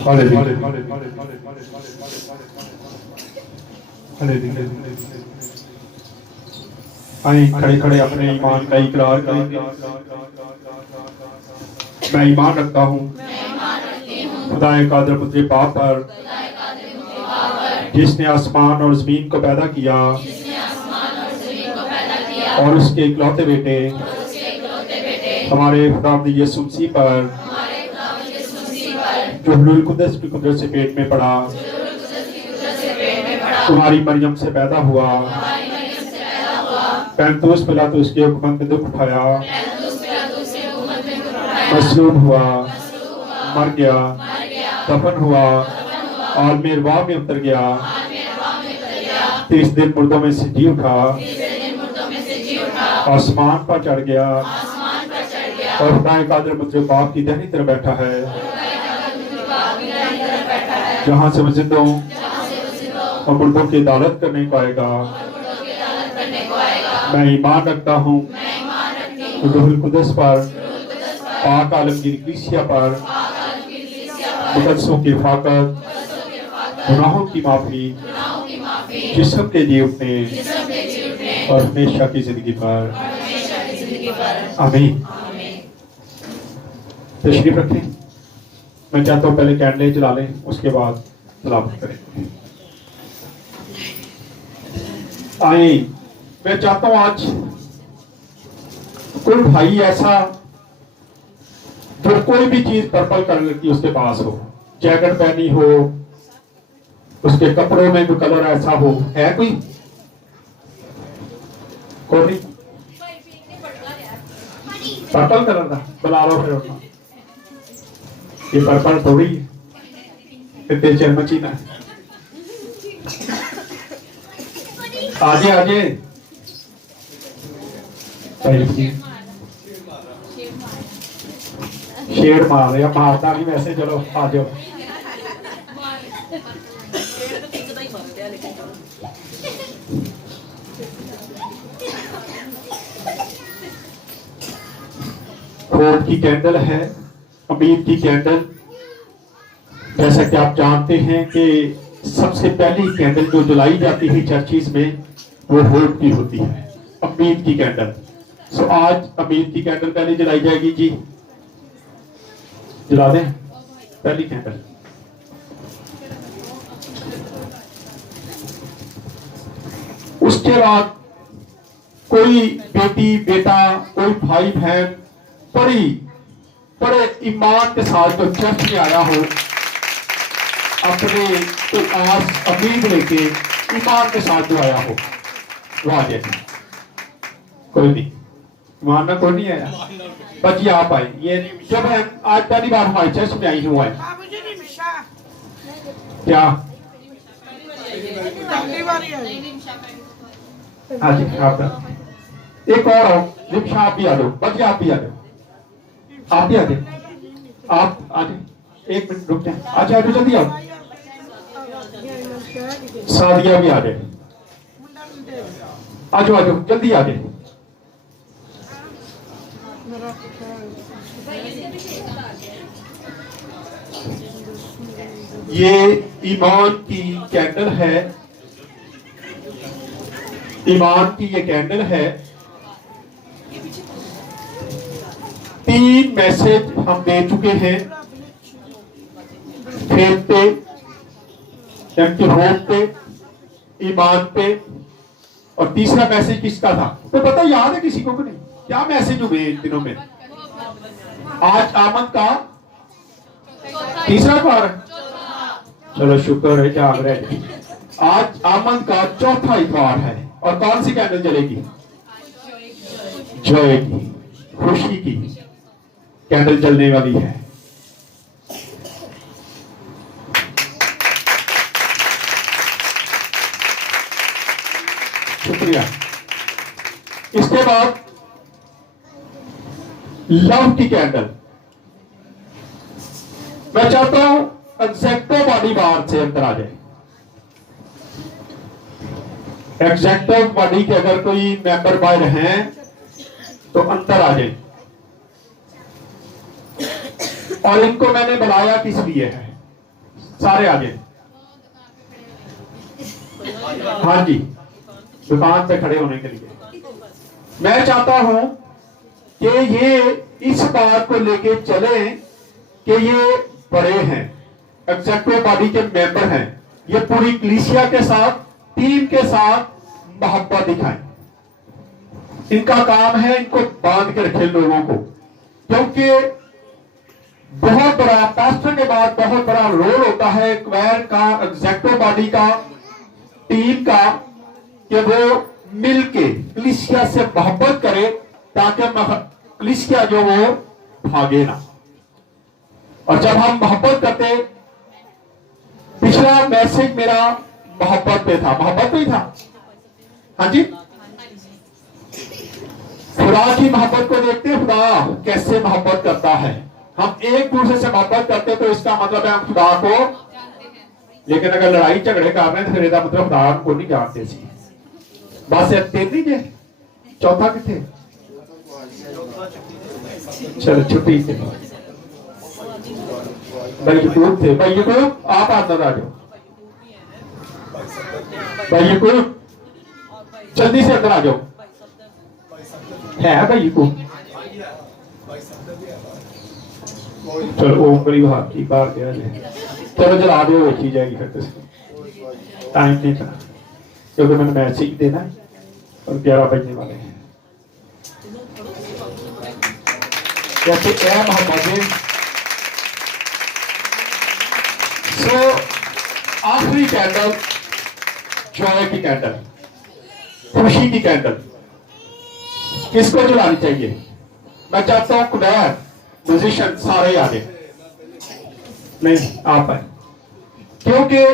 आए खड़े खड़े अपने ईमान का इकरार करेंगे। मैं ईमान रखता हूँ खुदाए कादिर मुझे पाक पर, जिसने आसमान और जमीन को पैदा किया और उसके इकलौते बेटे हमारे खुदा यीशु मसीह पर, जो हुलूल कुद्दस की कुदरत से पेट में पड़ा, तुम्हारी मरियम से पैदा हुआ, पैंतुस पिलातुस के हुकूमत में दुख उठाया, मसलूब हुआ, मर गया, दफन हुआ, आलमे अरवाह में उतर गया, 30 दिन मुर्दों में से जी उठा, आसमान पर चढ़ गया और खुदाए कादिर मुझे बाप की दाहिनी तरफ बैठा है, जहां से वो जिंदों और मुर्दों की अदालत करने को आएगा। मैं ईमान रखता हूँ रूहुल कुद्दस पर, पाक आलमगीर कलीसिया पर, मुकद्दसों की हिफाजत, गुनाहों की माफी, जिस्म के जी उठने और हमेशा की जिंदगी पर। आमीन। तशरीफ रखें। मैं चाहता हूँ पहले कैंडलें जला लें, उसके बाद तलावत करें। आए, मैं चाहता हूँ आज कोई भाई ऐसा जो कोई भी चीज पर्पल कलर की उसके पास हो, जैकेट पहनी हो, उसके कपड़ों में भी कलर ऐसा हो, है कोई? कोई पर्पल कलर का बुला लो फिर उठना। ये पर्पल थोड़ी है, इतने चरमचीना है। आजे आजे शेर मार रहे, मारता नहीं वैसे, चलो आ जाओ। होप की कैंडल है, उम्मीद की कैंडल। जैसा कि आप जानते हैं कि सबसे पहली कैंडल जो जलाई जाती है चर्चिस में वो होप की होती है, उम्मीद की कैंडल। सो आज उम्मीद की कैंडल पहले जलाई जाएगी जी, जला दें पहली कैंडल। उसके बाद कोई बेटी बेटा, कोई भाई बहन बड़े ईमान के साथ जो चर्च में आया हो, अपने कोई आस उम्मीद लेके ईमान के साथ जो आया हो, वो आ जाए। कोई नहीं मानना, कोई नहीं आया, बस ये आप आए। ये जब है आज पहली बार हमारे चर्च में आई हुआ है। क्या? हाँ जी, आप एक और हो, रिक्शा आप भी आ जाओ, बस आप भी आ जाओ, आप भी आ जाए, आप आ जाए, 1 मिनट रुक जाए, आ जाए, जल्दी आओ। सादिया भी आ जाए, आ जाओ जल्दी आ जाए। ये ईमान की कैंडल है, ईमान की ये कैंडल है। 3 मैसेज हम दे चुके हैं, फेथ पे, यानी होप पे, ईमान पे, और तीसरा मैसेज किसका था तो पता याद है किसी को भी नहीं? क्या मैसेज हुए इन दिनों में? आज आमद का तीसरा बार, चलो शुक्र है जाग रहे। आज आमद का चौथा इतवार है और कौन सी कैंडल जलेगी? जय की, खुशी की कैंडल जलने वाली है। शुक्रिया। इसके बाद लव की कैंडल। मैं चाहता हूं एग्जैक्टो बॉडी बार से अंदर आ जाए। एग्जैक्टो बॉडी के अगर कोई मेंबर बाहर हैं तो अंदर आ जाए। और इनको मैंने बुलाया किस लिए है? सारे आ जाए। हाँ जी, दुकान पे खड़े होने के लिए मैं चाहता हूं कि ये इस बात को लेके चले कि ये बड़े हैं, एग्जेक्टिव बॉडी के मेंबर हैं, ये पूरी कलीसिया के साथ, टीम के साथ मोहब्बत दिखाएं। इनका काम है इनको बांध के रखे लोगों को, क्योंकि बहुत बड़ा पास्टर के बाद बहुत बड़ा रोल होता है क्वायर का, एग्जेक्टिव बॉडी का, टीम का, कि वो मिलके कलीसिया से मोहब्बत करे ताकि कलीसिया जो वो भागे ना। और जब हम मोहब्बत करते, पिछला मैसेज मेरा मोहब्बत पे था, मोहब्बत पे था। हाँ जी, खुदा की मोहब्बत को देखते, खुदा कैसे मोहब्बत करता है। हम एक दूसरे से मोहब्बत करते तो इसका मतलब है हम खुदा को, लेकिन अगर लड़ाई झगड़े कर रहे हैं तो फिर इसका मतलब खुदा को नहीं जानते सी। बस तीन ही जे, चौथा किथे? चलो छुट्टी से भाई यूट्यूब थे, भाई यूट्यूब आप अंदर आ जाओ, भाई यूट्यूब जल्दी से अंदर आ जाओ। है भाई यूट्यूब? चलो ओम बड़ी बात की बात है। चलो जला दो, देखी जाएगी फिर। टाइम नहीं था क्योंकि मैंने मैसेज देना है और 11 बजने वाले हैं। जैसे क्या मोहब्बत है। सो आखिरी कैंडल, जॉय की कैंडल, खुशी की कैंडल किसको जलानी चाहिए? मैं चाहता हूं खुदार म्यूजिशियन सारे आ जाए। नहीं आप आए, क्योंकि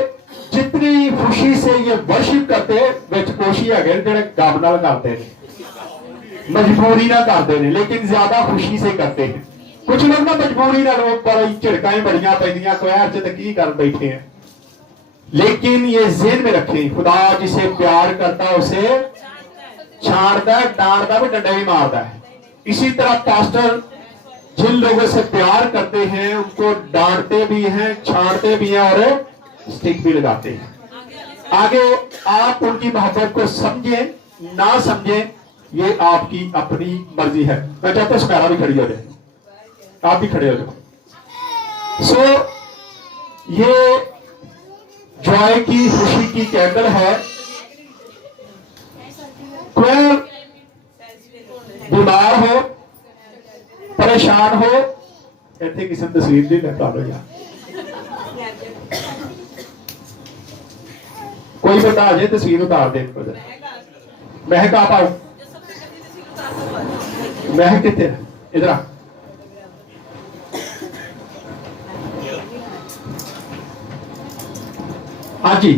जितनी खुशी से ये वर्शिप करते विच कोशी है जेडे गम नाल करते हैं, मजबूरी ना करते हैं, लेकिन ज्यादा खुशी से करते हैं। कुछ लोग ना मजबूरी ना, लोग बड़ी झिड़काएं बड़ियां पैदियां क्वायर च की कर बैठे हैं। लेकिन ये ज़हन में रखें, खुदा जिसे प्यार करता उसे छाड़ता है, डांटता भी, डंडा भी मारता है। इसी तरह पास्टर जिन लोगों से प्यार करते हैं उनको डांटते भी हैं, छाड़ते भी हैं और स्टिक भी लगाते हैं। आगे आप उनकी मोहब्बत को समझें ना समझें, ये आपकी अपनी मर्जी है। मैं चाहता हूं स्पैरा भी खड़ी हो जाए, आप भी खड़े हो जाओ। सो ये जॉय की, खुशी की कैंडल है। कोई बीमार हो, परेशान हो, इतने किसी तस्वीर भी लगा लो यार, कोई बता आ जाए तस्वीर उतार दे। महक आप आओ, महक कितने? इधर आ। हाँ जी,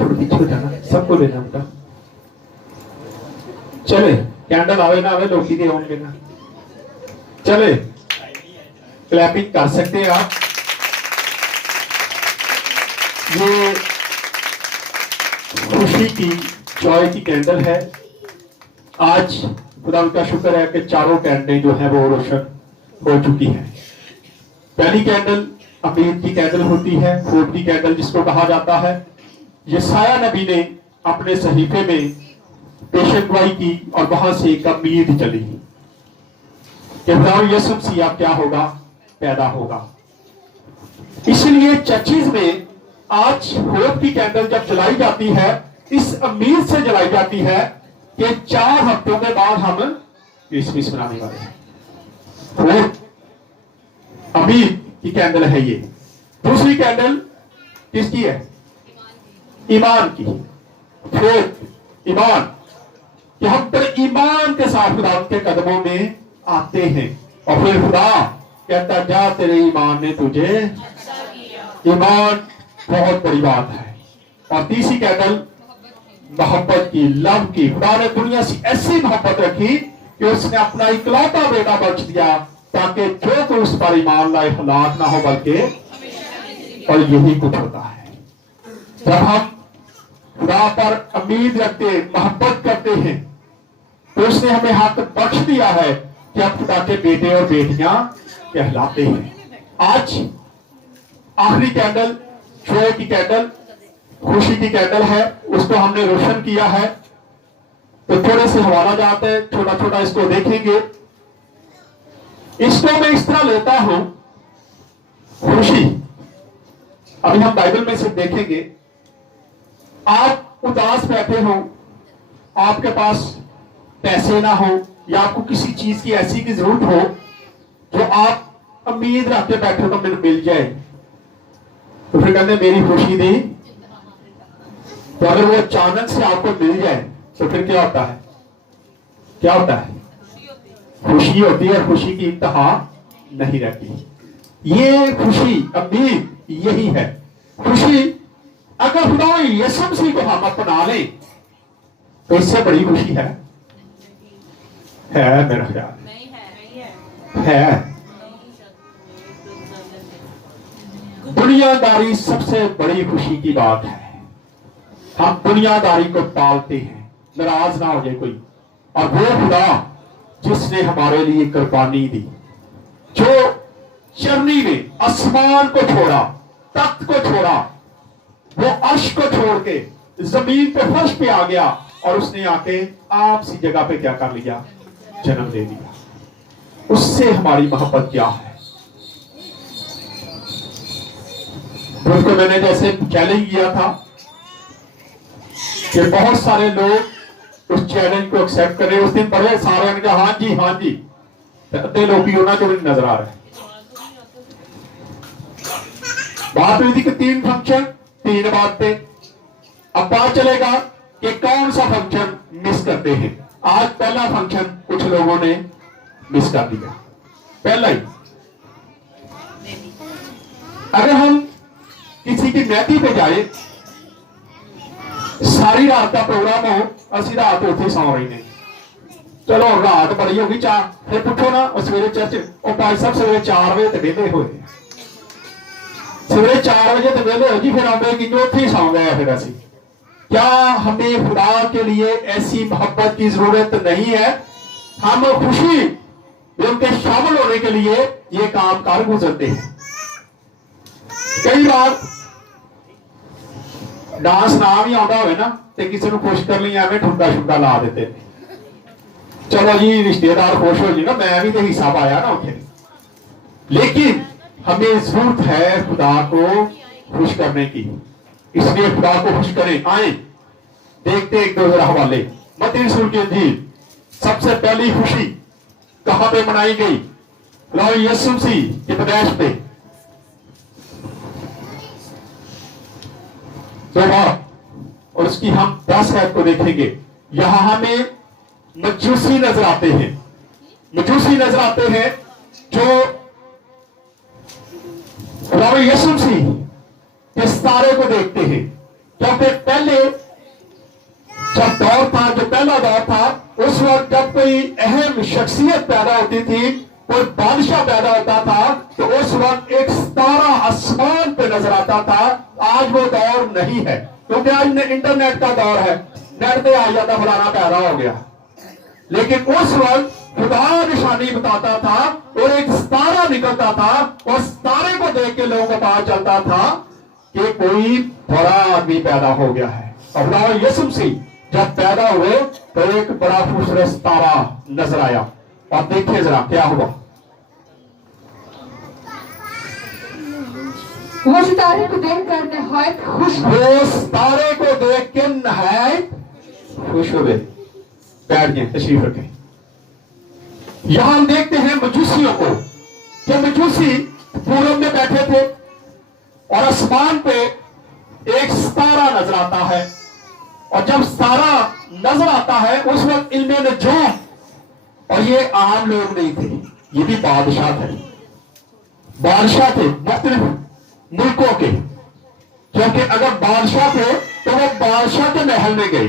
पीछे हो जाना, सबको लेना बेटा। चले कैंडल आवे ना आवे, लोग दे होंगे ना। चले क्लैपिंग कर सकते हैं आप। ये खुशी की, जॉय की कैंडल है। आज खुदा का शुक्र है कि चारों कैंडलें जो है वो रोशन हो चुकी हैं। पहली कैंडल अमीर की कैंडल होती है, होप की कैंडल जिसको कहा जाता है। यशायाह नबी ने अपने सहीफे में पेशेंगोई की और वहां से एक उम्मीद चली कि खुदा यीशु मसीह क्या होगा, पैदा होगा। इसलिए चर्चिज में आज होप की कैंडल जब जलाई जाती है, इस उम्मीद से जलाई जाती है कि 4 हफ्तों के बाद हम क्रिसमस मनाने वाले हैं। होप उम्मीद की कैंडल है ये। दूसरी कैंडल किसकी है? ईमान की, फेथ, ईमान, कि हम पर ईमान के साथ खुदा के कदमों में आते हैं और फिर खुदा कहता जा तेरे ईमान ने तुझे, ईमान बहुत बड़ी बात है। और तीसरी कैंडल मोहब्बत की, लव की। खुदा ने दुनिया से ऐसी मोहब्बत रखी कि उसने अपना इकलौता बेटा बख्श दिया ताकि जो कोई उस पर ईमान लाए हलाक ना हो बल्कि, और यही कुछ होता है जब हम खुदा पर उम्मीद रखते, मोहब्बत करते हैं, तो उसने हमें हक बख्श दिया है कि हम खुदा के बेटे और बेटियां कहलाते हैं। आज आखिरी कैंडल जॉय की कैंडल, खुशी की कैंडल है, उसको हमने रोशन किया है। तो थोड़े से हवाला जाते हैं, छोटा छोटा इसको देखेंगे। इसको मैं इस तरह लेता हूं, खुशी अभी हम बाइबल में से देखेंगे। आप उदास बैठे हो, आपके पास पैसे ना हो, या आपको किसी चीज की ऐसी की जरूरत हो जो आप उम्मीद रख के बैठे हो तो मुझे मिल जाए, तो फिर कहते मेरी खुशी दी। तो अगर वो अचानक से आपको मिल जाए तो फिर क्या होता है? क्या होता है? खुशी होती है, और खुशी की इंतहा नहीं रहती। ये खुशी उम्मीद यही है। खुशी अगर खुदा यीशु मसीह को हम अपना लें तो इससे बड़ी खुशी है मेरा ख्याल है। दुनियादारी सबसे बड़ी खुशी की बात है। हम दुनियादारी को पालते हैं, नाराज ना हो जाए कोई। और वो खुदा जिसने हमारे लिए कुर्बानी दी, जो चरनी में आसमान को छोड़ा, तख्त को छोड़ा, वो अर्श को छोड़ के जमीन पे फर्श पे आ गया, और उसने आके आपसी जगह पे क्या कर लिया? जन्म दे दिया। उससे हमारी मोहब्बत क्या है? उसको मैंने जैसे चैलेंज किया था कि बहुत सारे लोग उस चैलेंज को एक्सेप्ट कर रहे। उस दिन बड़े सारे ने कहा हाँ जी हाँ जी, अद्धे लोग भी होना जो नजर आ रहे हैं। बात हुई थी कि 3 फंक्शन 3 बातें। अब पता चलेगा कि कौन सा फंक्शन मिस करते हैं। आज पहला फंक्शन कुछ लोगों ने मिस कर दिया, पहला ही। अगर हम किसी की मैती पे जाए, सारी रात का प्रोग्राम हो, असि रात उठे सौ रही ने, चलो रात बड़ी होगी, चार फिर पूछो ना सवेरे चर्च, और भाई साहब सवेरे 4 बजे तो वेले होए, सवेरे 4 बजे तो वेले हो जी, फिर आते कि जो उठे सौ गए। फिर असि क्या हमें खुदा के लिए ऐसी मोहब्बत की जरूरत नहीं है? हम खुशी उनके शामिल होने के लिए ये काम कर गुजरते हैं। कई बार डांस ना भी आता हो ना, तो किसी को खुश कर लिया एवं ठुमका शुमका ला देते, चलो जी रिश्तेदार खुश हो जी ना, मैं भी तो हिस्सा पाया ना उठे। लेकिन हमें जरूरत है खुदा को खुश करने की, इसलिए खुदा को खुश करें। आए देखते एक दो जरा हवाले। मत्ती रसूल की इंजील, सबसे पहली खुशी कहां पे मनाई गई? यीशु मसीह की पैदाइश पे। और उसकी हम 10 आयत को देखेंगे। यहां हमें मजूसी नजर आते हैं, मजूसी नजर आते हैं जो यीशु मसीह के सितारे को देखते हैं। क्योंकि पहले जब दौर था, जो पहला दौर था, उस वक्त जब कोई अहम शख्सियत पैदा होती थी, कोई बादशाह पैदा होता था, तो उस वक्त एक सितारा आसमान पे नजर आता था। आज वो दौर नहीं है, क्योंकि आज इंटरनेट का दौर है, नेट पे आ जाता फलाना पैदा हो गया। लेकिन उस वक्त खुदा निशानी बताता था और एक सितारा निकलता था, और सितारे को देख के लोगों को पता चलता था कि कोई बड़ा आदमी पैदा हो गया है। और यीशु मसीह जब पैदा हुए तो एक बड़ा खूबसूरत सितारा नजर आया। और देखिए जरा क्या हुआ। वो सितारे को देखकर नहायत खुश, वो सितारे को देख के नहायत खुश हुए। बैठ गए, तशरीफ रखें। यहां हम देखते हैं मजूसियों को, कि मजूसी पूरब में बैठे थे और आसमान पे एक सितारा नजर आता है। और जब सितारा नजर आता है उस वक्त इल्मे नजूम, और ये आम लोग नहीं थे, ये भी बादशाह थे, बादशाह थे मुख्तलिफ मुल्कों के। क्योंकि अगर बादशाह थे तो वो बादशाह के महल में गए,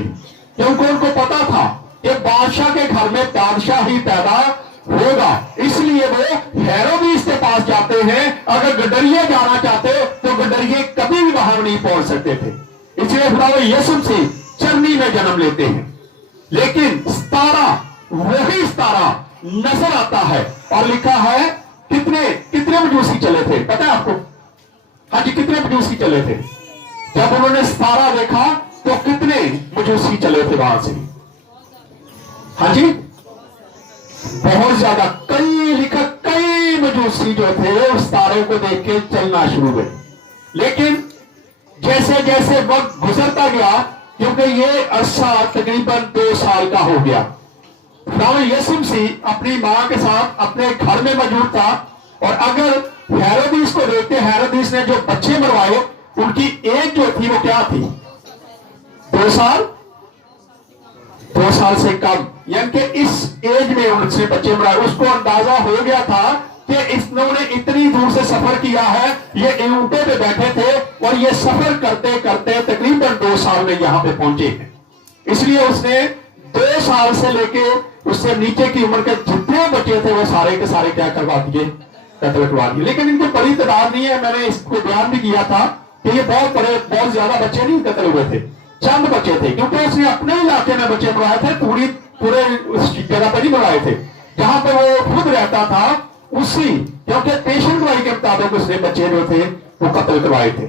क्योंकि उनको पता था कि बादशाह के घर में बादशाह ही पैदा होगा। इसलिए वो हेरोदीस के पास जाते हैं। अगर गडरिये जाना चाहते तो गडरिये कभी भी वहां नहीं पहुंच सकते थे। इसलिए खुदा यीशु से चरनी में जन्म लेते हैं। लेकिन सितारा, वही सितारा नजर आता है, और लिखा है कितने कितने मजूसी चले थे पता है आपको? हाँ जी, कितने मजूसी चले थे? जब उन्होंने सितारा देखा तो कितने मजूसी चले थे वहां से? हाँ जी, बहुत ज्यादा। कई मजूसी जो थे उस तारे को देख के चलना शुरू हुए। लेकिन जैसे जैसे वक्त गुजरता गया, क्योंकि ये अरसा तकरीबन 2 साल का हो गया, खुदावंद यीशु मसीह अपनी मां के साथ अपने घर में मौजूद था। और अगर हेरोदिस को देखते, हेरोदिस ने जो बच्चे मरवाए उनकी एज जो थी वो क्या थी? 2 साल, 2 साल से कम। यानी कि इस एज में उनसे बच्चे मरवाए। उसको अंदाजा हो गया था कि इन्होंने इतनी दूर से सफर किया है, ये ऊंटे पे बैठे थे और ये सफर करते करते तकरीबन 2 साल में यहां पे पहुंचे हैं। इसलिए उसने 2 साल से लेके उससे नीचे की उम्र के जितने बच्चे थे वो सारे के सारे क्या करवा दिए? कत्ल करवा दिए। लेकिन इनकी बड़ी तादाद नहीं है। मैंने इसको बयान भी किया था कि ये बहुत ज्यादा बच्चे नहीं कत्ल हुए थे, चंद बच्चे थे, क्योंकि उसने अपने इलाके में बच्चे मरवाए थे, पूरे उस जगह पर नहीं मरवाए थे जहां पर वो खुद रहता था। उसी, क्योंकि पेशेंट गवाही के मुताबिक उसने बच्चे जो थे वो कत्ल करवाए थे।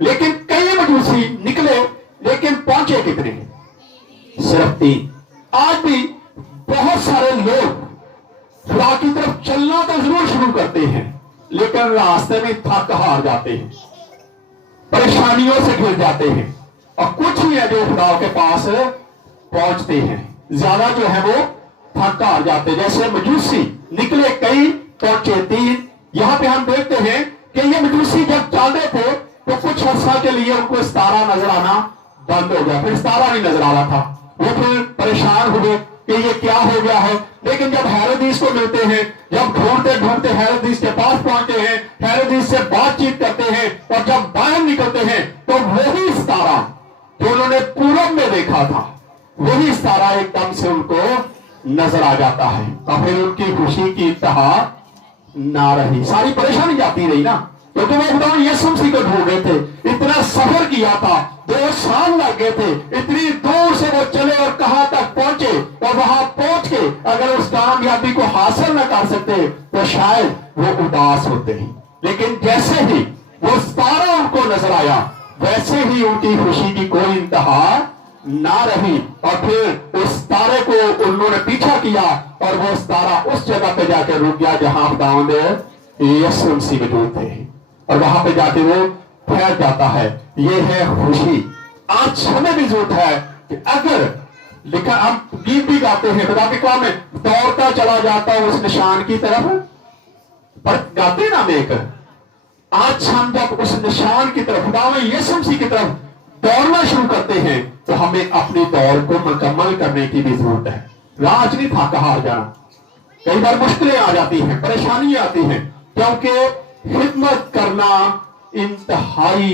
लेकिन कई मजूसी निकले, लेकिन पहुंचे कितने? सिर्फ 3। आज भी बहुत सारे लोग खुदा की तरफ चलना तो जरूर शुरू करते हैं, लेकिन रास्ते में थक हार जाते हैं, परेशानियों से घिर जाते हैं, और कुछ ही है जो खुदा के पास पहुंचते हैं। ज्यादा जो है वो थक हार जाते हैं। जैसे मजूसी निकले कई, पहुंचे 3। यहां पे हम देखते हैं कि ये मजूसी जब चल रहे थे तो कुछ अर्सा के लिए उनको सितारा नजर आना बंद हो गया, फिर सितारा नहीं नजर आ रहा था। वो फिर परेशान हुए कि ये क्या हो गया है। लेकिन जब हेरोदिस को मिलते हैं, जब ढूंढते ढूंढते हेरोदिस के पास पहुंचते हैं, हेरोदिस से बातचीत करते हैं, और जब बाहर निकलते हैं तो वही सितारा जो उन्होंने पूरब में देखा था, वही सितारा एकदम से उनको नजर आ जाता है। और फिर उनकी खुशी की इंतहा ना रही, सारी परेशानी जाती रही ना, क्योंकि वो खुदावंद यीशु मसीह को ढूंढ रहे थे। इतना सफर किया था, 2 साल लग गए थे, इतनी दूर से वो चले और कहां तक पहुंचे, और वहां पहुंच के अगर उस कामयाबी को हासिल न कर सकते तो शायद वो उदास होते हैं। लेकिन जैसे ही वो सितारा उनको नजर आया, वैसे ही उनकी खुशी की कोई इंतहा ना रही। और फिर उस तारे को उन्होंने पीछा किया, और वो तारा उस जगह पे जाकर रुक गया जहां खुदावंद यीशु मसीह मौजूद थे, और वहां पे जाके वो ठहर जाता है। ये है खुशी। आज हमें भी जरूरत है कि अगर लिखा, हम गीत भी गाते हैं खुदा के कलाम में, दौड़ता चला जाता हूं उस निशान की तरफ, पर गाते ना में एक, आज हम जब उस निशान की तरफ, खुदावंद यीशु मसीह की तरफ दौड़ना शुरू करते हैं, तो हमें अपनी दौड़ को मुकम्मल करने की भी जरूरत है। राज नहीं थक हार जाना। कई बार मुश्किलें आ जाती हैं, परेशानियां आती हैं, क्योंकि खिदमत करना इंतहाई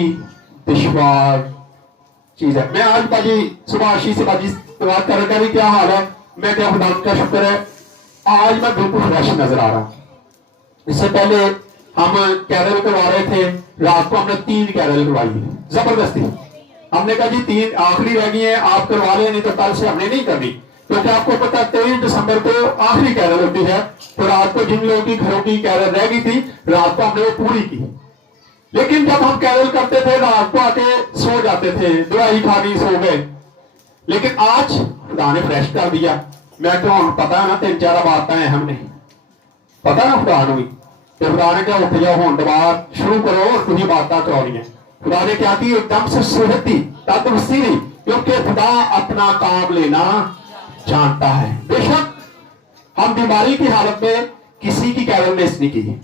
दुश्वार चीज है। मैं आज बाजी सुबह आशीष से बाजी बात कर रहा था, क्या हाल है? मैं क्या खुदा का शुक्र है, आज मैं बिल्कुल फ्रेश नजर आ रहा हूं। इससे पहले हम कैरल करवा रहे थे, रात को हमने 3 कैरल करवाई जबरदस्ती। हमने कहा जी 3 आखिरी रह गई है, आप करवा लें, नहीं तो कल से हमने नहीं करनी, क्योंकि आपको पता 23 दिसंबर को आखिरी कैरल होती है। तो रात को जिन लोगों की घरों की कैरल रह गई थी, रात को हमने वो पूरी की। लेकिन जब हम कैरल करते थे, रात को आके सो जाते थे, दवाई खानी, सो गए। लेकिन आज खुदा ने फ्रेश कर दिया। मैं तो पता है ना 3-4 बातें हैं, हमने पता ना खुदा ने भी, तो खुदा ने क्या उठ जाओ हूं दोबारा शुरू करो और तुझी बातें करवानी है। खुदा ने क्या की, एकदम से सुहती तदवसीरी, क्योंकि खुदा अपना काम लेना जानता है। बेशक हम बीमारी की हालत में किसी की कैरल मिस नहीं की,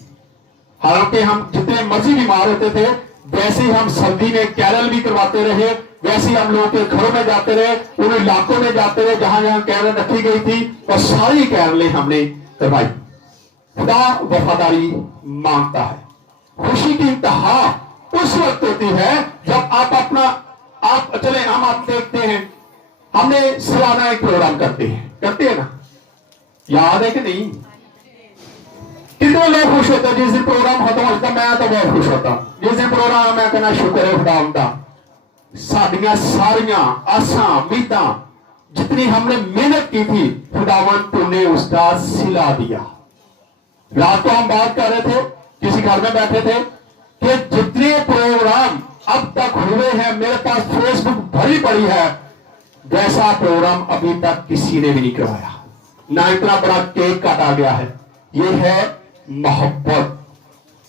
हालांकि हम जितने मर्जी बीमार होते थे, वैसे ही हम सर्दी में कैरल भी करवाते रहे, वैसे ही हम लोगों के घरों में जाते रहे, उन इलाकों में जाते रहे जहां जहां कैरल रखी गई थी, और सारी कैरलें हमने करवाई। खुदा वफादारी मांगता है। खुशी की इंतहा उस वक्त होती है जब आप चले, हम आप देखते हैं, हमने सालाना एक प्रोग्राम करते हैं ना, याद है कि नहीं? कितने लोग खुश होते हैं जिस दिन प्रोग्राम खत्म होता? मैं तो बहुत खुश होता जिस दिन प्रोग्राम, मैं कहना शुक्र है खुदा का, साडियां सारियां आसां उम्मीदां जितनी हमने मेहनत की थी, खुदावंद तूने उसका सिला दिया। रात को हम बात कर रहे थे, किसी घर में बैठे थे कि जितने प्रोग्राम अब तक हुए हैं, मेरे पास फेसबुक भरी पड़ी है, वैसा प्रोग्राम अभी तक किसी ने भी नहीं करवाया। ना इतना बड़ा केक काटा गया है। ये है मोहब्बत।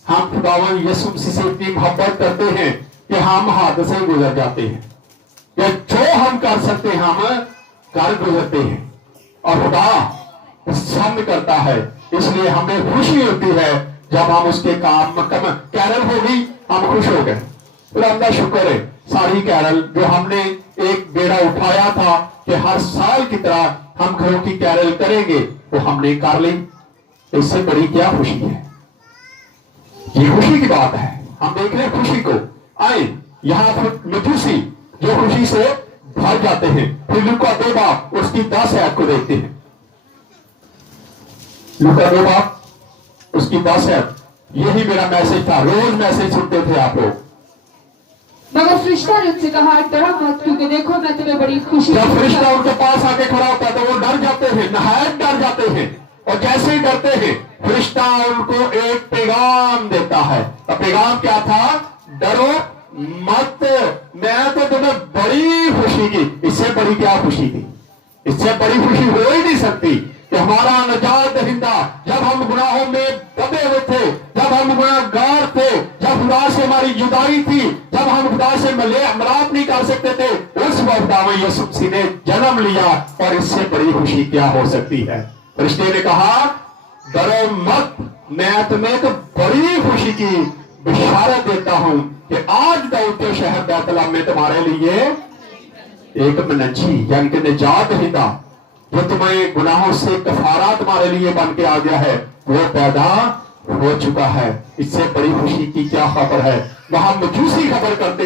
हम खुदावन यीशु मसीह से इतनी मोहब्बत करते हैं कि हम हाथ से गुजर जाते हैं, या जो हम कर सकते हैं हम कर गुजरते हैं, और खुदा पसंद करता है। इसलिए हमें खुशी होती है जब हम उसके काम कैरल हो गई, हम खुश हो गए। खुदा का शुक्र है, सारी कैरल जो हमने एक बेड़ा उठाया था कि हर साल की तरह हम घरों की कैरल करेंगे, वो हमने कर ली। इससे बड़ी क्या खुशी है? ये खुशी की बात है। हम देख रहे हैं खुशी को। आए यहां पर मजूसी जो खुशी से भर जाते हैं। फिर लूका 2 बाप उसकी 10 आयत को देखते हैं। लूका 2 बाप उसकी 10 आयत। यही मेरा मैसेज था, रोज मैसेज सुनते थे आप लोग। मगर फरिश्ता ने उनसे कहा, डरो मत, क्योंकि देखो मैं तुम्हें बड़ी खुशी। जब फरिश्ता उनके पास आके खड़ा होता है तो वो डर जाते हैं, नहायत डर जाते हैं। और जैसे ही डरते हैं, फरिश्ता उनको एक पैगाम देता है। और पैगाम क्या था? डरो मत, मैं तो तुम्हें बड़ी खुशी की। इससे बड़ी क्या खुशी थी? इससे बड़ी खुशी हो ही नहीं सकती कि हमारा नजात दहिंदा, जब हम गुनाहों में दबे हुए थे, जब हम गुनाहगार थे, जब खुदा से हमारी जुदाई थी, जब हम खुदा से मिलाप नहीं कर सकते थे, उस वक्त यीशु मसीह ने जन्म लिया। और इससे बड़ी खुशी क्या हो सकती है? फरिश्ते ने कहा, डरो मत, मैं तुम्हें तो बड़ी खुशी की बिशारत देता हूं कि आज दाऊद के शहर बैतलहम में तुम्हारे लिए एक मनजी यानी कि निजात दहिंदा, जो तुम्हें गुनाहों से कफारा तुम्हारे लिए बन के आ गया है, वो पैदा हो चुका है। इससे बड़ी खुशी की क्या खबर है? वहां मजूसी खबर करते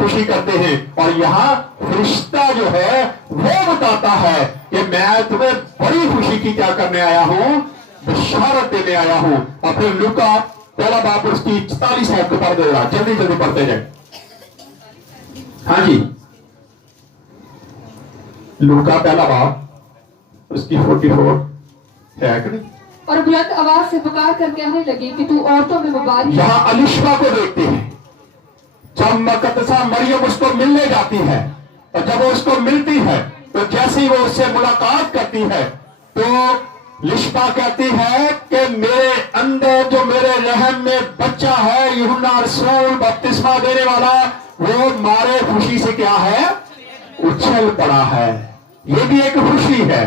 खुशी करते हैं, और यहाँ फरिश्ता जो है वो बताता है कि मैं तुम्हें बड़ी खुशी की क्या करने आया हूं? बिशारत देने आया हूं। और फिर लूका 1 बाप उसकी 44 आयत को पढ़ देगा, जल्दी जल्दी पढ़ते जाए। हाँ जी, लूका 1 बाप उसकी 44 है कि नहीं? और बुलंद आवाज से पुकार कर कहने लगी कि तू औरतों में मुबारक। यहां अलिशबा को देखते हैं। जब मुकद्दसा मरियम उसको मिलने जाती है, और जब वो उसको मिलती है तो जैसे ही वो उससे मुलाकात करती है तो लिशबा कहती है कि मेरे अंदर जो मेरे रहम में बच्चा है, यूहन्ना रसूल बपतिस्मा देने वाला, वो मारे खुशी से क्या है? उछल पड़ा है। ये भी एक खुशी है।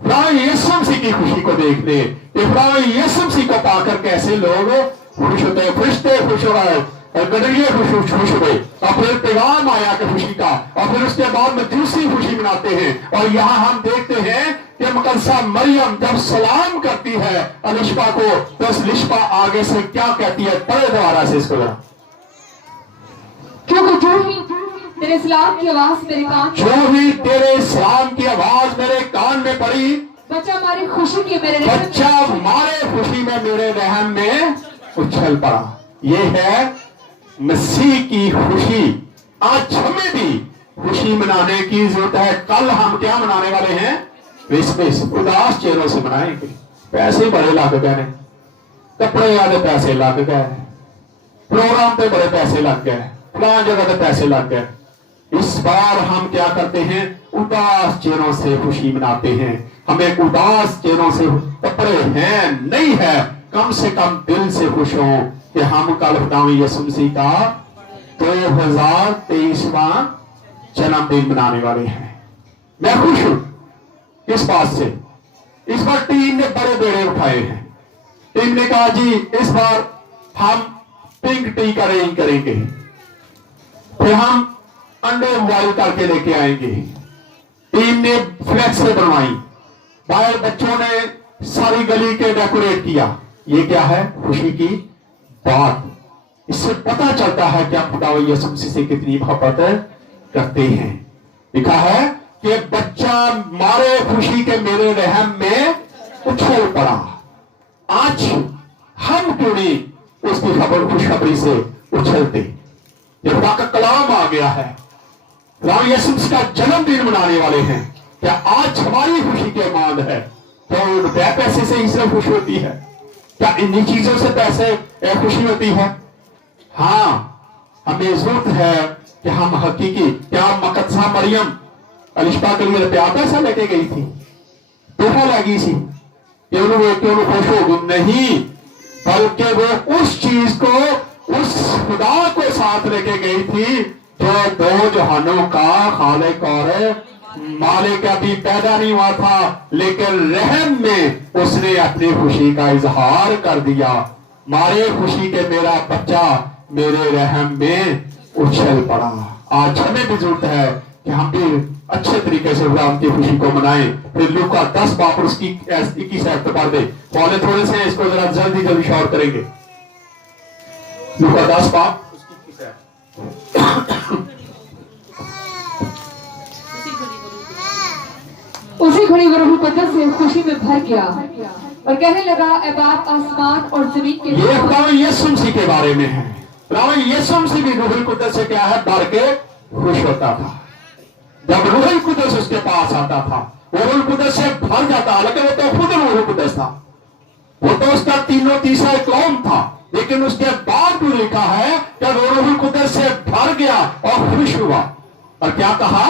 यीशु मसीह की खुशी को देख ले, यीशु मसीह को पाकर कैसे लोग खुश होते हैं। फरिश्ते खुश हो गए, गदरिये खुश हो गए, और फिर पैगाम आया कि खुशी का, और फिर उसके बाद में दूसरी खुशी मनाते हैं। और यहाँ हम देखते हैं कि मुकद्दसा मरियम जब सलाम करती है अलिशबा को, तो लिशबा आगे से क्या कहती है? पढ़े दोबारा से इसको। क्योंकि जो ही तेरे सलाम की आवाज मेरे कान, जो ही तेरे सलाम की आवाज मेरे कान में पड़ी, बच्चा मारी खुशी की मेरे बच्चा मारे खुशी में मेरे रहम में उछल पड़ा। ये है मसीह की खुशी। आज हमें भी खुशी मनाने की जरूरत है। कल हम क्या मनाने वाले हैं? क्रिसमस। उदास चेहरों से मनाएंगे। पैसे बड़े लग गए, कपड़े वाले पैसे लग गए, प्रोग्राम पे बड़े पैसे लग गए, फलां जगह पे पैसे लग गए। इस बार हम क्या करते हैं? उदास चेहरों से खुशी मनाते हैं। हमें उदास चेहरों से, कपड़े हैं नहीं है, कम से कम दिल से खुश हो कि हम कल खुदावंद यीशु मसीह का 2023वां जन्मदिन मनाने वाले हैं। मैं खुश हूं इस बात से। इस बार टीम ने बड़े बेड़े उठाए हैं। टीम ने कहा जी इस बार हम पिंक टी का अरेंज करेंगे, फिर हम अंडे बॉयल करके लेके आएंगे। टीम ने फ्लैक्स से बनवाई, बाहर बच्चों ने सारी गली के डेकोरेट किया। ये क्या है? खुशी की बात। इससे पता चलता है कि आप खुदा यीशु मसीह से कितनी मोहब्बत करते हैं। लिखा है कि बच्चा मारे खुशी के मेरे रहम में उछल पड़ा। आज हम क्यों नहीं उसकी खबर खुशखबरी से उछलते? ये खुदा का कलाम आ गया है। खुदा यीशु मसीह का जन्मदिन मनाने वाले हैं। क्या आज हमारी खुशी के मांद है? क्या रुपया पैसे से ही सिर्फ खुशी होती है? क्या इन्हीं चीजों से पैसे खुशी होती है? हाँ, हमें जरूरत है कि हम हकीकी, क्या मकदसा मरियम अलिशबा के लिए रुपया पैसा लेके गई थी, तोहफा लगी सी कि उन्होंने खुश हो गई? नहीं, बल्कि वो उस चीज को, उस खुदा को साथ लेके गई थी जो दो जहानों का खालिक और मालिक अभी पैदा नहीं हुआ था, लेकिन रहम में उसने अपनी खुशी का इजहार कर दिया। मारे खुशी के मेरा बच्चा मेरे रहम में उछल पड़ा। आज हमें भी जरूरत है कि हम भी अच्छे तरीके से खुदा की खुशी को मनाएं। फिर लूका 10 बाप उसकी 21 आयत पढ़ दे, पौधे थोड़े से इसको जरा जल्दी जल्दी शॉर करेंगे। लूका 10 बाप उसकी 21 आयत। उसी घड़ी वो रूह कुद्दस से खुशी में भर गया और कहने लगा, ए बाप आसमान और जमीन के, ये खुदा यीशु मसीह के बारे में है। खुदा यीशु मसीह भी रूह कुद्दस से क्या है, भर के खुश होता था। जब रूह कुद्दस उसके पास आता था, वो रूह कुद्दस से भर जाता, लेकिन वो तो खुद रूह कुद्दस था, वो तो उसका तीनों तीसरा कौम था। लेकिन उसके बाद भी लिखा है कि वो रूह कुद्दस से भर गया और खुश हुआ। और क्या कहा,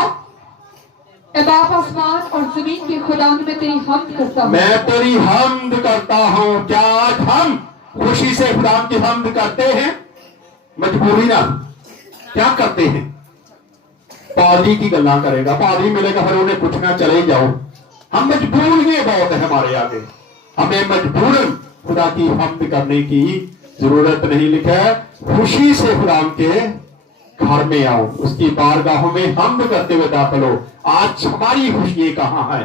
ए बाप आसमान और जमीन के खुदा, मैं तेरी हमद करता हूँ। मैं तेरी हमद करता हूँ। क्या आज हम खुशी से खुदा की हमद करते हैं? मजबूरी ना, क्या करते हैं? पादरी की गल्ला करेगा, पादरी मिलेगा, फिर उन्हें पूछना चले जाओ। हम मजबूरियां बहुत है हमारे आगे, हमें मजबूरन खुदा की हमद करने की जरूरत नहीं। लिखा है खुशी से खुदा के घर में आओ, उसकी बारगाहों में हमद करते हुए दाखिल हो। आज हमारी खुशी कहाँ है?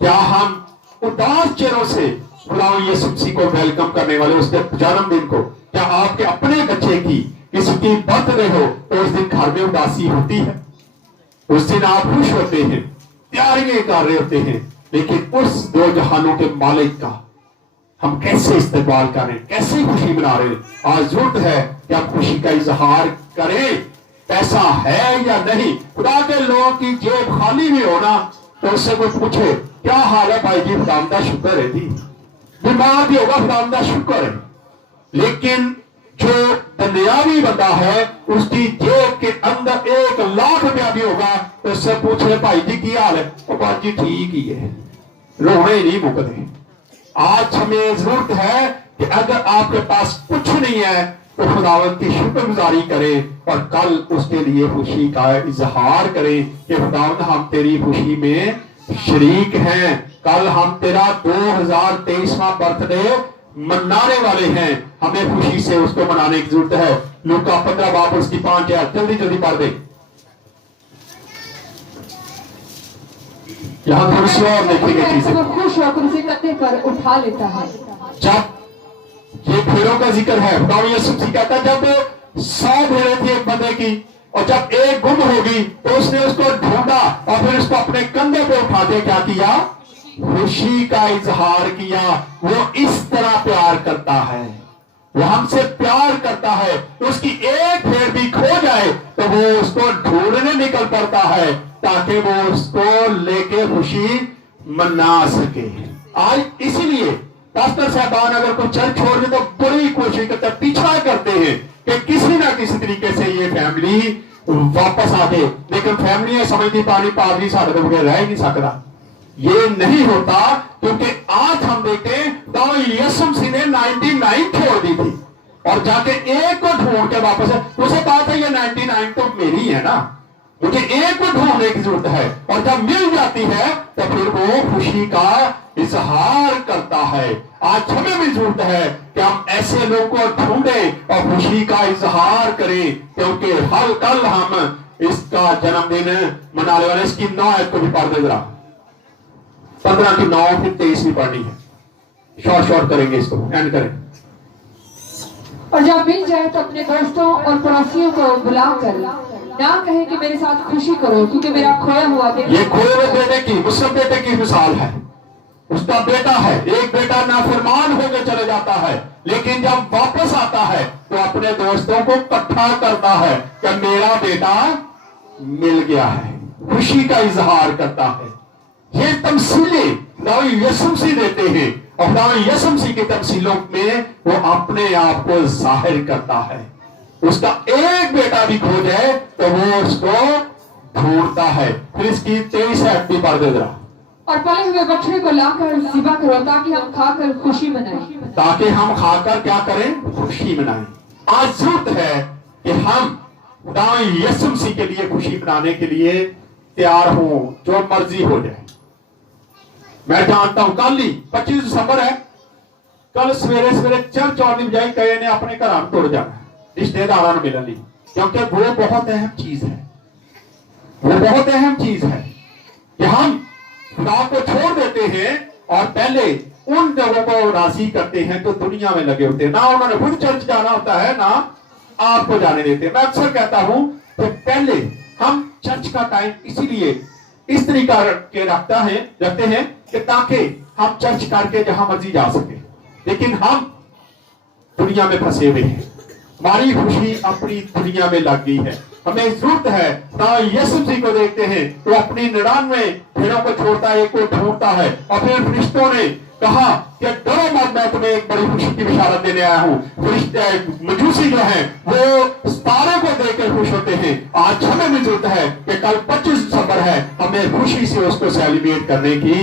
क्या हम उदास चेहरों से खुदा यीशु मसीह को वेलकम करने वाले उसके जन्मदिन को, क्या आपके अपने बच्चे की किसी की बर्थडे हो तो उस दिन घर में उदासी होती है? उस दिन आप खुश होते हैं, तैयारियां कर रहे होते हैं, लेकिन उस दो जहानों के मालिक का हम कैसे इस्तेमाल करें, कैसे खुशी मना रहे? आज जरूरत है कि आप खुशी का इजहार करें। पैसा है या नहीं, खुदा के लोगों की जेब खाली भी होना तो उससे कोई पूछे क्या हाल है भाई जी, खुदावंदा शुक्र है जी। बीमार भी होगा, खुदावंदा शुक्र है। लेकिन जो दुनियावी बंदा है उसकी जेब के अंदर 1 लाख रुपया भी होगा तो उससे पूछे भाई जी की हाल है, वो बात जी ठीक ही है, रोने ही नहीं मुकते। आज हमें जरूरत है कि अगर आपके पास कुछ नहीं है तो खुदावंद की शुक्रगुजारी करें और कल उसके लिए खुशी का इजहार करें कि खुदावंद हम तेरी खुशी में शरीक हैं। कल हम तेरा 2023वां बर्थडे मनाने वाले हैं, हमें खुशी से उसको मनाने की जरूरत है। लूका 15 बाप उसकी 5 आयत जल्दी जल्दी पढ़ दे। यहां थोड़ी सी और देखेंगे चीजें। वो खुश होकर उसे कंधे पर उठा लेता है। जब ये भेड़ों का जिक्र है, खुदा यीशु मसीह कहता है जब 100 भेड़ें थी एक बंदे की और जब एक गुम होगी तो उसने उसको ढूंढा और फिर उसको अपने कंधे पे उठा के क्या किया, खुशी का इजहार किया। वो इस तरह प्यार करता है, वो हमसे प्यार करता है। उसकी एक भेड़ भी खो जाए तो वो उसको ढूंढने निकल पड़ता है ताकि वो उसको लेके खुशी मना सके। आज इसीलिए पास्टर साहबान अगर कोई चर्च छोड़ दे तो बड़ी कोशिश करते, पीछा करते हैं कि किसी ना किसी तरीके से ये फैमिली वापस आ गए। लेकिन फैमिली समझती पानी पादरी साढ़े तो बगैर रह ही नहीं सकता। ये नहीं होता क्योंकि आज हम देखें तो यीशु मसीह ने 99 छोड़ दी थी और जाके एक को ढूंढ के वापस है। उसे बात है ये 99 तो मेरी है ना, मुझे एक को ढूंढने की जरूरत है। और जब मिल जाती है तो फिर वो खुशी का इजहार करता है। आज हमें भी जरूरत है कि हम ऐसे लोगों को ढूंढें और खुशी का इजहार करें, क्योंकि हर कल हम इसका जन्मदिन मनाने वाले। इसकी 9 आयत को भी पढ़ दे जरा, 15 की 9 फिर 23 भी पढ़नी है। शॉर्ट करेंगे, इसको एंड करें। और जब मिल जाए तो अपने दोस्तों और पड़ोसियों को बुलाकर ना कहे कि मेरे साथ खुशी करो क्योंकि मेरा खोया हुआ बेटा। ये खोए हुए बेटे की, मुस्लिम बेटे की मिसाल है। उसका बेटा है, एक बेटा नाफरमान होकर चले जाता है, लेकिन जब वापस आता है तो अपने दोस्तों को इकट्ठा करता है कि मेरा बेटा मिल गया है, खुशी का इजहार करता है। ये तमसीलें यीशु मसीह देते हैं और यीशु मसीह की तमसीलों में वो अपने आप को जाहिर करता है। उसका एक बेटा भी खो जाए तो वो उसको ढूंढता है। फिर इसकी 23 भी पढ़ दे जरा। और पले हुए बछड़े को लाकर ज़िबा करो ताकि हम खाकर खुशी मनाएं। ताकि हम खाकर क्या करें? खुशी मनाएं। आज जरूरत है कि हम खुदा यीशु मसीह के लिए खुशी मनाने के लिए तैयार हो, जो मर्जी हो जाए। मैं जानता हूं कल ही 25 दिसंबर है, कल सवेरे सवेरे चर्च आने बजाय कई ने अपने घर तुर जाना रिश्तेदारों मिलने ली, क्योंकि वो बहुत अहम चीज है। वो बहुत अहम चीज है कि हम खुदा को छोड़ देते हैं और पहले उन लोगों को राजी करते हैं जो दुनिया में लगे होते हैं। ना उन्होंने खुद चर्च जाना होता है, ना आपको जाने देते। मैं अक्सर कहता हूं कि पहले हम चर्च का टाइम इसीलिए इस तरीका के रखते हैं कि ताकि हम चर्च करके जहां मर्जी जा सके। लेकिन हम दुनिया में फंसे हुए हैं, हमारी खुशी अपनी दुनिया में लग गई है। हमें जरूरत है ना यीशु मसीह को देखते हैं तो अपनी 99 भेड़ों को छोड़ता है, एक को ढूंढता है। और फिर फरिश्तों ने कहा कि डरो मत, मैं तुम्हें एक बड़ी खुशी की बिशारत देने आया हूं। फरिश्ते मजूसी जो है वो सितारे को देखकर खुश होते हैं। आज हमें भी जरूरत है कि कल 25 दिसंबर है, हमें खुशी से उसको सेलिब्रेट करने की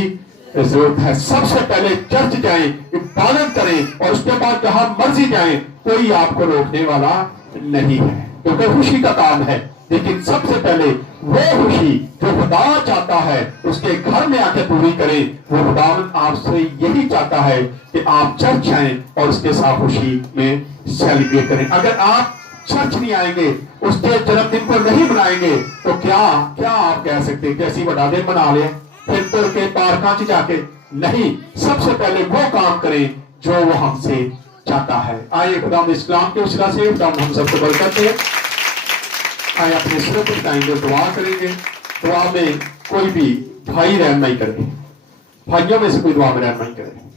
जरूरत है। सबसे पहले चर्च जाएं, इबादत करें और उसके बाद जहां मर्जी जाएं, कोई आपको रोकने वाला नहीं है, क्योंकि खुशी का काम है। लेकिन सबसे पहले वो खुशी जो खुदा चाहता है उसके घर में आके पूरी करें। वो खुदा आपसे यही चाहता है कि आप चर्च आएं और उसके साथ खुशी में सेलिब्रेट करें। अगर आप चर्च नहीं आएंगे, उसके जन्मदिन को नहीं मनाएंगे, तो क्या क्या आप कह सकते हैं कि ऐसी बड़ा दिन मना लें फिर तुर के पार्का च जाके? नहीं, सबसे पहले वो काम करें जो वो हमसे चाहता है। आइए खुदा इस्लाम के उसिला से खुदा हम सबको बरकत दे। आइए अपने सिर पर उठाएंगे, दुआ करेंगे। दुआ में कोई भी भाई रहनुमाई करे, भाइयों में से कोई दुआ में रहनुमाई करे।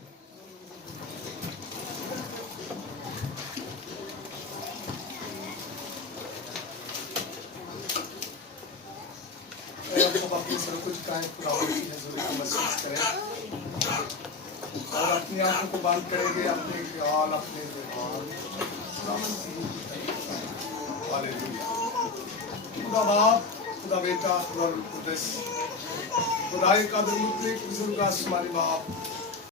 और अपनी आंखों को बंद करेंगे, अपने ख्याल अपने खुदा बाप, खुदा बेटा, खुदा कुद्दस, खुदा का बुजुर्ग आसमानी बाप,